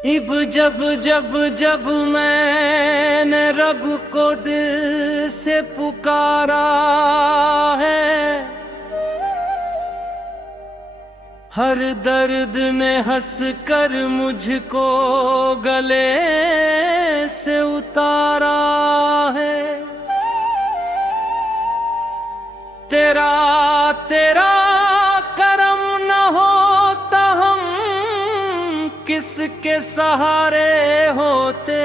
इब जब जब जब मैंने रब को दिल से पुकारा है, हर दर्द ने हंस कर मुझको गले से उतारा है। तेरा तेरा करम न होता हम किसके सहारे होते।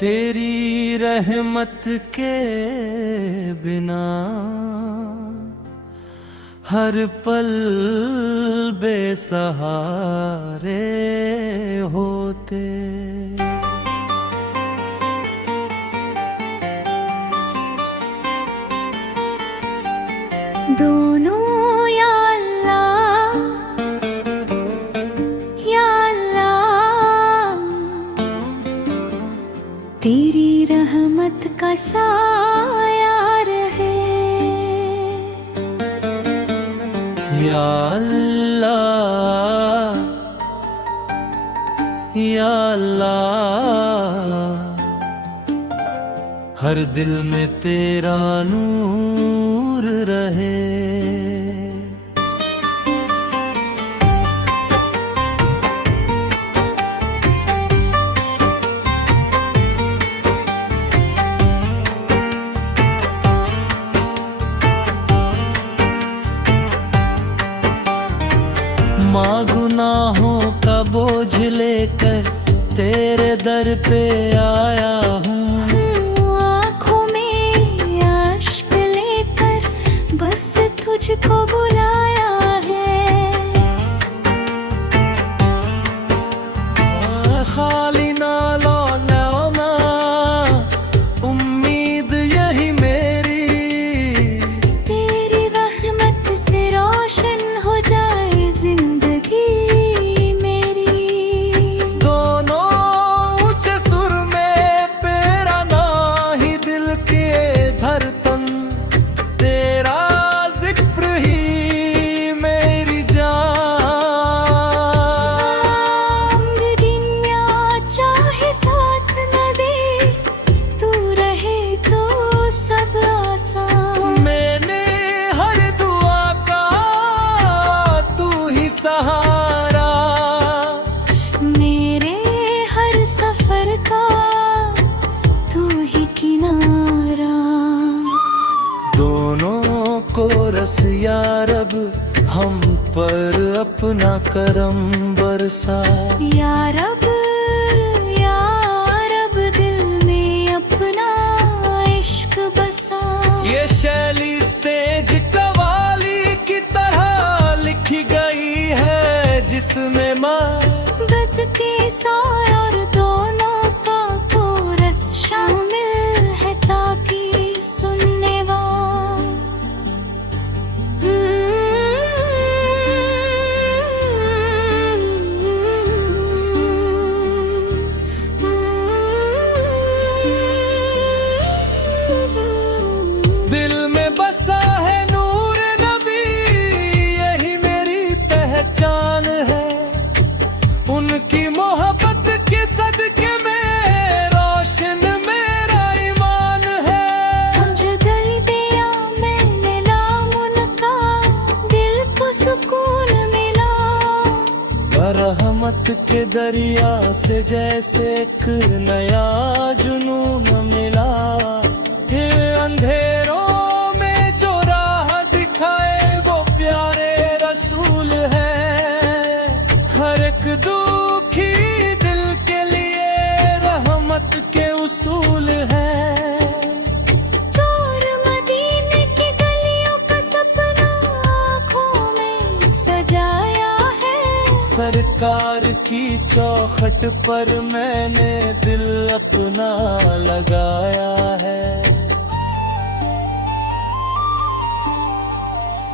तेरी रहमत के बिना हर पल बेसहारे होते। दोनों या अल्लाह या अल्लाह, तेरी रहमत का साया रहे। या अल्लाह या अल्लाह, हर दिल में तेरा नूर रहे। माँ गुनाहों का बोझ लेकर तेरे दर पे आया हूँ। आँखों में आश्क लेकर बस तुझको बुलाया है। खाली ना लौटाना उम्मीद यही मेरी, तेरी रहमत से रोशन हो जाए जिंदगी मेरी। दोनों ऊंचे सुर में पेरा ना ही दिल के धड़कन, तेरा जिक्र ही मेरी जान। दिन या चाहे साथ न दे, तू रहे तो सब आसान। मैंने हर दुआ का तू ही सहारा, मेरे हर सफर का तू ही किनारा। दोनों को रस या रब हम पर अपना करम बरसा। या रब दिल में अपना इश्क बसा। ये शैली स्टेज कवाली की तरह लिखी गई है, जिसमें माँ बदती सा और दोनों का कोरस शामिल है, ताकि सुनने दिल में बसा है नूर नबी, यही मेरी पहचान है। उनकी मोहब्बत के सदके में रोशन मेरा ईमान है। जो दिल दिया मैंने नाम उनका, दिल को सुकून मिला। रहमत के दरिया से जैसे एक नया जुनून मिला। ये अंधेरों में जो राह दिखाए वो प्यारे रसूल है। हर एक दुखी दिल के लिए रहमत के उसूल है। चोर मदीने की गलियों का सपना आँखों में सजाया है। सरकार की चौखट पर मैंने दिल अपना लगाया है।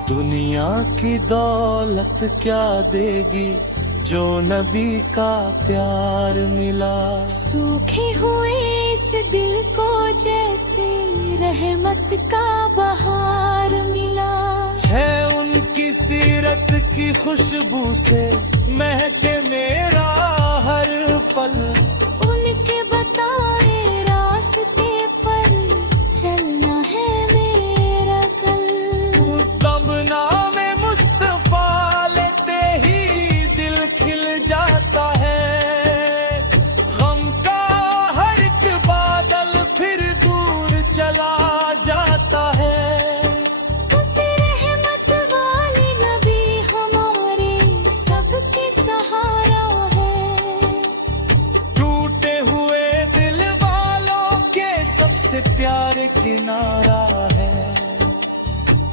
दुनिया की दौलत क्या देगी जो नबी का प्यार मिला। सूखे हुए इस दिल को जैसे रहमत का बहार मिला। है उनकी सी सीरत की खुशबू से महके मेरा हर पल। उनके बताए रास्ते पर चलना है मेरा कल। तब नाम मुस्तफा लेते ही दिल खिल जाता है। गम का हर एक बादल फिर दूर चला जाता है। तेरे रहमत वाले नबी हमारे सबके सहारा है। टूटे हुए दिल वालों के सबसे प्यारे किनारा है।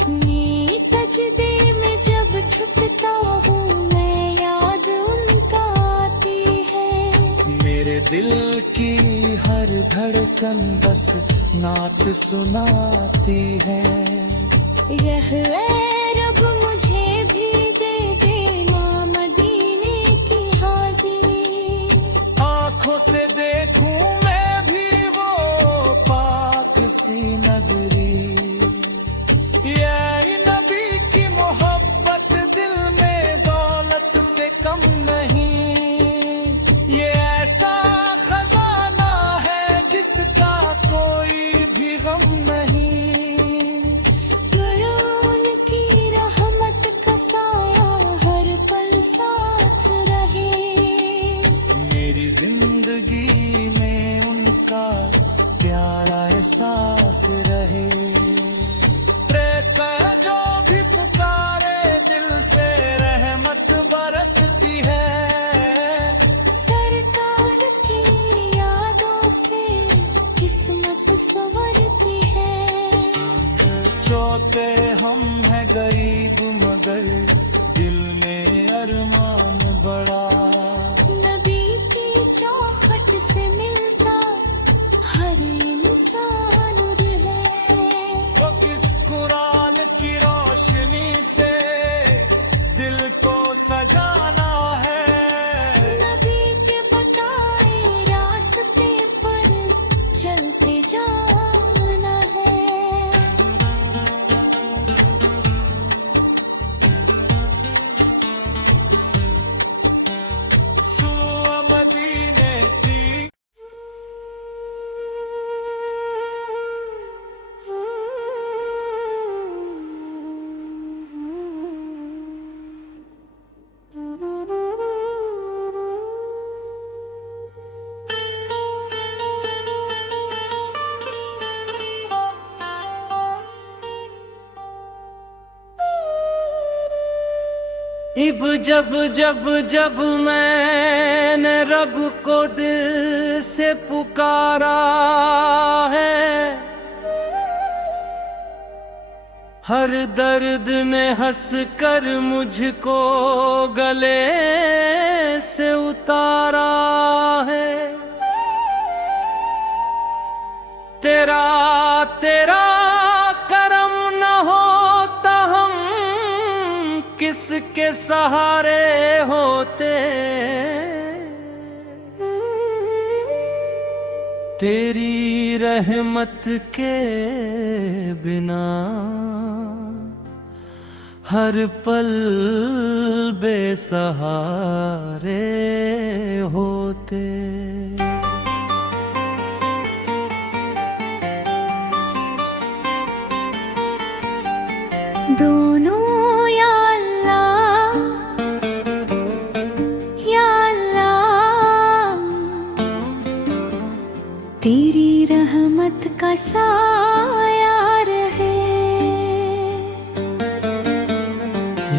मैं सजदे में जब झुकता हूँ मैं याद उनका आती है। मेरे दिल की हर धड़कन बस नात सुनाती है। यह रब मुझे भी दे देना मदीने की हाजिरी। आँखों से देखूं मैं भी वो पाक सी नगरी। ये नबी की मोहब्बत दिल में दौलत से कम नहीं। ये ऐसा खजाना है जिसका कोई भी गम नहीं। उनकी रहमत का साया हर पल साथ रहे। मेरी जिंदगी में उनका प्यारा एहसास रहे। जो भी पुकारे दिल से रहमत बरसती है। सरकार की यादों से किस्मत संवरती है। चौथे हम हैं गरीब मगर दिल में अरमान बड़ा। नबी की चौखट से मिलता हर इंसान है। वो किस कुरान की रोशनी से दिल को सजाना है। नबी के बताए रास्ते पर चलते जाना है। सुआ मदीने दी। इब जब जब जब मैंने रब को दिल से पुकारा है। हर दर्द ने हंस कर मुझको गले से उतारा है। तेरा तेरा करम न होता हम किसके सहारे होते। तेरी रहमत के बिना हर पल बेसहारे होते। दोनों या अल्लाह या अल्लाह। तेरी रहमत का साया रहे।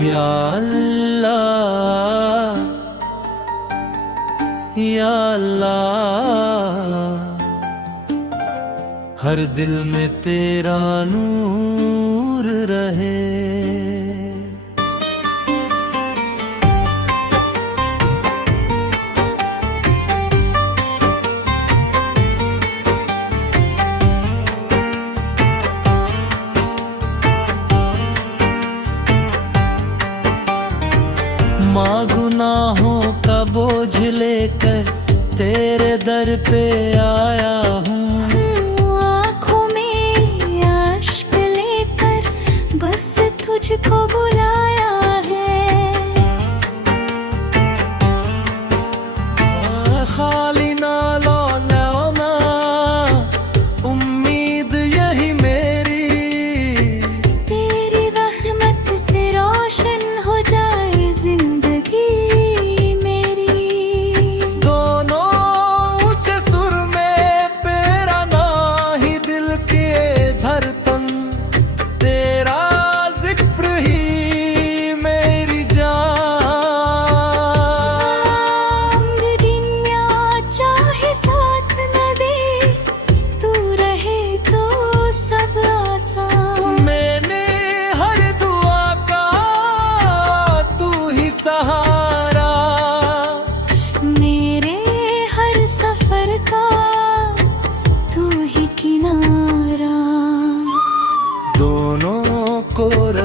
या अल्लाह या अल्लाह। हर दिल में तेरा नूर रहे। माँ गुनाहों का बोझ लेकर तेरे दर पे आया हूँ। आँखों में आश्क लेकर बस तुझको बुलाया है।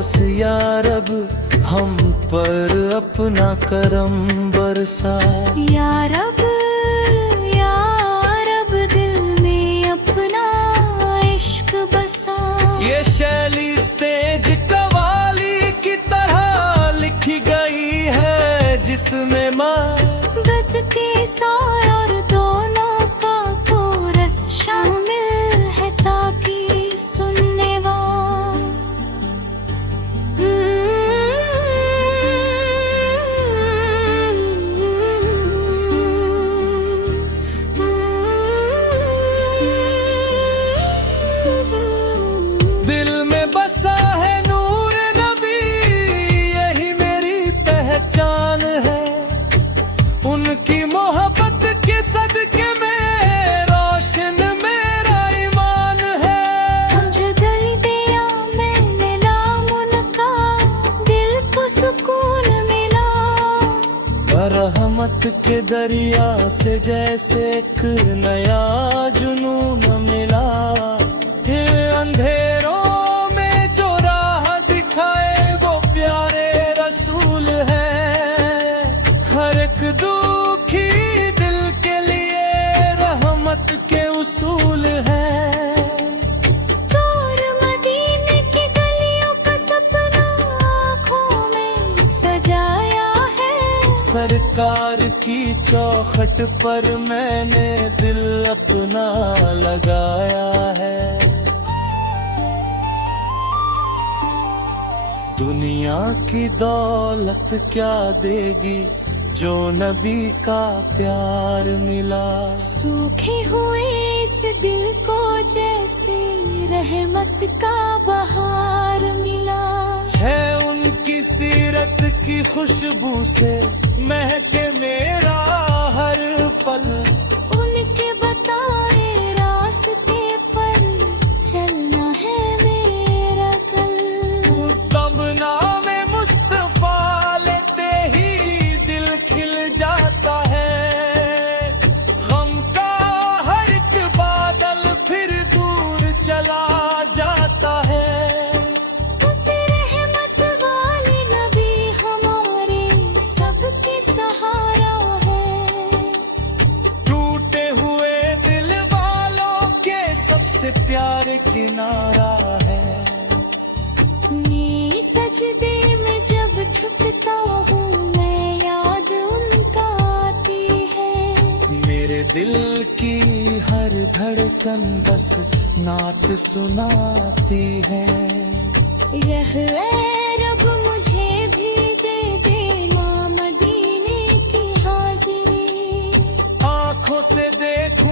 रस या रब हम पर अपना करम बरसा। या रब दिल में अपना इश्क बसा। ये शैली स्टेज कवाली की तरह लिखी गई है जिसमें मर्द के सार और दोनों का कोरस शामिल है ताकि सुनने दिल में बसा है नूर नबी, यही मेरी पहचान है। उनकी मोहब्बत के सदके में रोशन मेरा ईमान है। जो दिल दिया मैंने नाम उनका, दिल को सुकून मिला। रहमत के दरिया से जैसे एक नया जुनून मिला। ये अंधेरों में जो राह दिखाए वो प्यारे रसूल है। हर एक दुखी दिल के लिए रहमत के उसूल है। चोर मदीने की गलियों का सपना आँखों में सजाया है। सरकार की चौखट पर मैंने दिल अपना लगाया है। दुनिया की दौलत क्या देगी जो नबी का प्यार मिला। सूखे हुए इस दिल को जैसे रहमत का बहार मिला। है उनकी सीरत की खुशबू से महके मेरा हर पल। उनके बताए रास्ते पर चलना है मेरा कल। तब नाम मुस्तफा लेते ही दिल खिल जाता है। गम का हर एक बादल फिर दूर चला जाता है। रहमत वाले नबी हमारे सबके सहारा है। टूटे हुए दिल वालों के सबसे प्यारे किनारा है। मैं सजदे में जब झुकता हूँ मैं याद उनका आती है। मेरे दिल की हर धड़कन बस नात सुनाती है। यह ऐ रब मुझे भी दे देना मदीने की हाजिरी। आँखों से देखूं